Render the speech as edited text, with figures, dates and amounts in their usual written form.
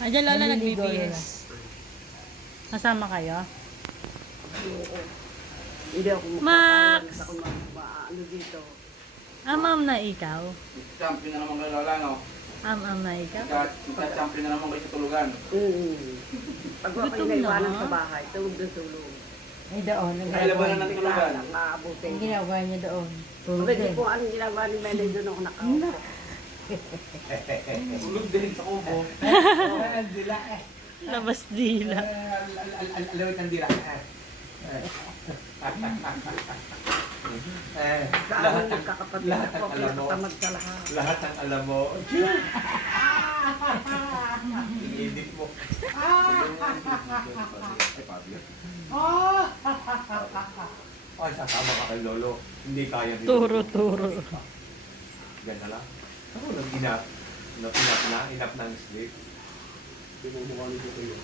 Ayan, Lola, Naliligo, nagbibihis. Kasama kayo? Oo. Hindi ako Max! makakain. Ako ano dito. Amam na ikaw? Champion na naman kayo, Lola, no? Amam na ikaw? Champion na naman kayo sa tulugan. Pag ako Gutom naiwanan na. sa bahay, tulog na tulog. Ay, doon. Ay, labanan ng tulugan. Lang maabutin. Ang ginagawa niya doon. Sabi niyo po, anong ginagawa ni Melay doon ako nakaupo. Tulog din sa kubo. Ang dila eh. Labas dila. Alawit ang dila. Sa amin nagkakapatid lahat ako, ang alam mo. pinatamad sa lahat. Lahat ng alam mo. I-edit mo. Ay, Fabio. Ay, sasama ka kay Lolo. Hindi kaya nito. Turo. Yan na lang. Ako nag-inap. Inap na ang sleep. Pinumukhang nito kayo.